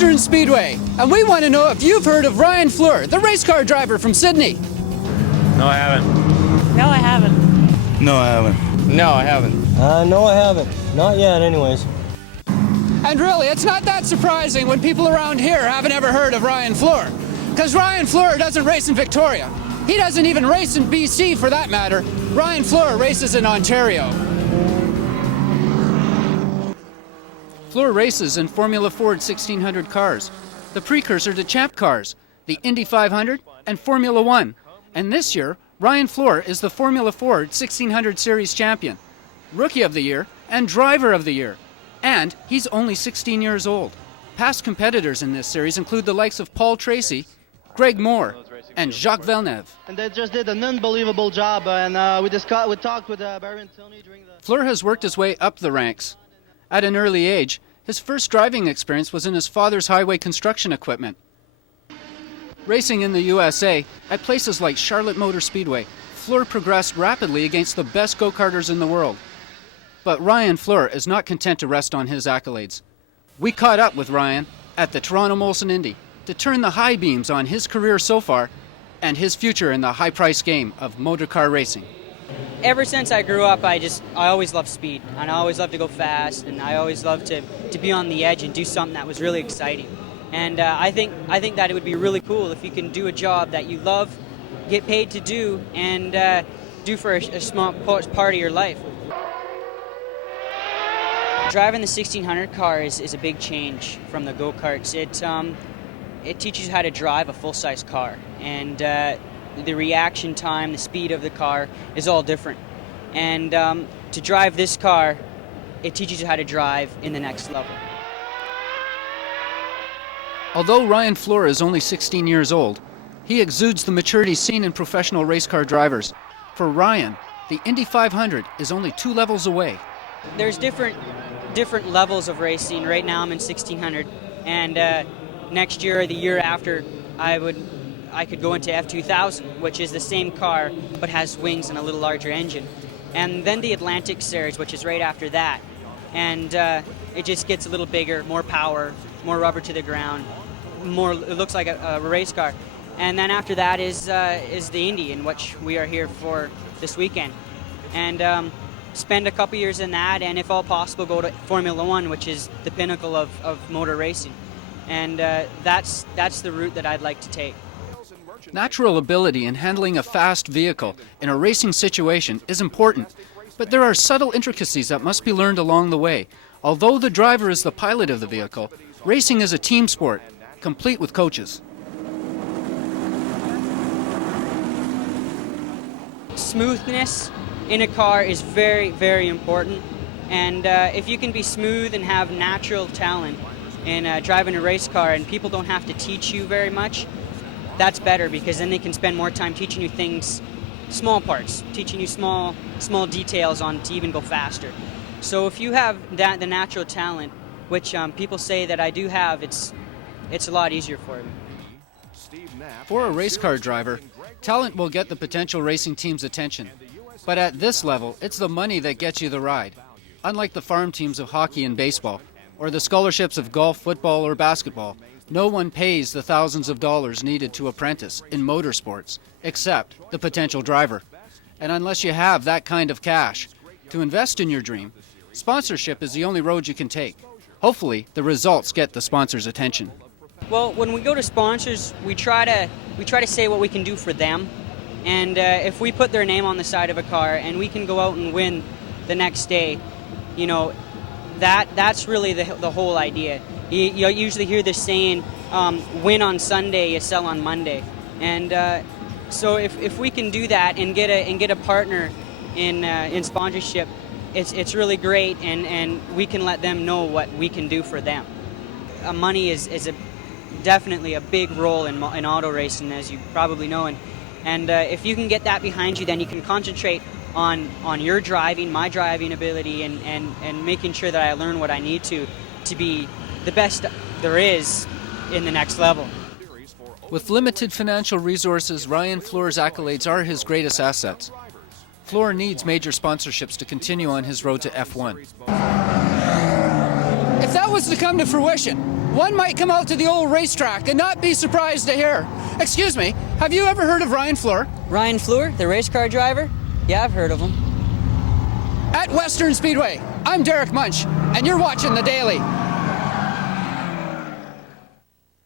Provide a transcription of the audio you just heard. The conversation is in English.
Western Speedway, and we want to know if you've heard of Ryan Floer, the race car driver from Sydney. No, I haven't. No, I haven't. No, I haven't. No, I haven't. No, I haven't. Not yet, anyways. And really, it's not that surprising when people around here haven't ever heard of Ryan Floer. Because Ryan Floer doesn't race in Victoria. He doesn't even race in BC for that matter. Ryan Floer races in Ontario. Floer races in Formula Ford 1600 cars, the precursor to Champ cars, the Indy 500 and Formula One. And this year, Ryan Floer is the Formula Ford 1600 Series champion, Rookie of the Year and Driver of the Year. And he's only 16 years old. Past competitors in this series include the likes of Paul Tracy, Greg Moore, and Jacques Villeneuve. And they just did an unbelievable job, and we talked with Barry and Tony during the... Floer has worked his way up the ranks. At an early age, his first driving experience was in his father's highway construction equipment. Racing in the USA, at places like Charlotte Motor Speedway, Floer progressed rapidly against the best go-karters in the world. But Ryan Floer is not content to rest on his accolades. We caught up with Ryan at the Toronto Molson Indy to turn the high beams on his career so far and his future in the high-priced game of motor car racing. Ever since I grew up, I always loved speed, and I always loved to go fast, and I always loved to be on the edge and do something that was really exciting. And I think that it would be really cool if you can do a job that you love, get paid to do, and do for a small part of your life. Driving the 1600 car is a big change from the go-karts. It teaches you how to drive a full-size car, and the reaction time, the speed of the car is all different. And to drive this car, it teaches you how to drive in the next level. Although Ryan Floer is only 16 years old, he exudes the maturity seen in professional race car drivers. For Ryan, the Indy 500 is only 2 levels away. There's different levels of racing. Right now I'm in 1600, and next year or the year after I could go into F2000, which is the same car but has wings and a little larger engine. And then the Atlantic Series, which is right after that. And it just gets a little bigger, more power, more rubber to the ground, it looks like a race car. And then after that is the Indy, in which we are here for this weekend. And spend a couple years in that, and if all possible, go to Formula One, which is the pinnacle of motor racing. And that's the route that I'd like to take. Natural ability in handling a fast vehicle in a racing situation is important, but there are subtle intricacies that must be learned along the way. Although the driver is the pilot of the vehicle, racing is a team sport, complete with coaches. Smoothness in a car is very, very important, and if you can be smooth and have natural talent in driving a race car and people don't have to teach you very much, that's better, because then they can spend more time teaching you things, small parts, teaching you small details on to even go faster. So if you have the natural talent, which people say that I do have, it's a lot easier for me. For a race car driver, talent will get the potential racing team's attention. But at this level, it's the money that gets you the ride. Unlike the farm teams of hockey and baseball, or the scholarships of golf, football, or basketball, no one pays the thousands of dollars needed to apprentice in motorsports, except the potential driver. And unless you have that kind of cash to invest in your dream, sponsorship is the only road you can take. Hopefully, the results get the sponsors' attention. Well, when we go to sponsors, we try to say what we can do for them. And if we put their name on the side of a car and we can go out and win the next day, you know, that's really the whole idea. You usually hear this saying, win on Sunday, you sell on Monday. And so if we can do that and get a partner in sponsorship, it's really great, and we can let them know what we can do for them. Money is definitely a big role in auto racing, as you probably know, and if you can get that behind you, then you can concentrate on your driving, my driving ability, and making sure that I learn what I need to be the best there is in the next level. With limited financial resources, Ryan Floer's accolades are his greatest assets. Floer needs major sponsorships to continue on his road to F1. If that was to come to fruition, one might come out to the old racetrack and not be surprised to hear. Excuse me, have you ever heard of Ryan Floer? Ryan Floer, the race car driver? Yeah, I've heard of him. At Western Speedway, I'm Derek Munch, and you're watching The Daily.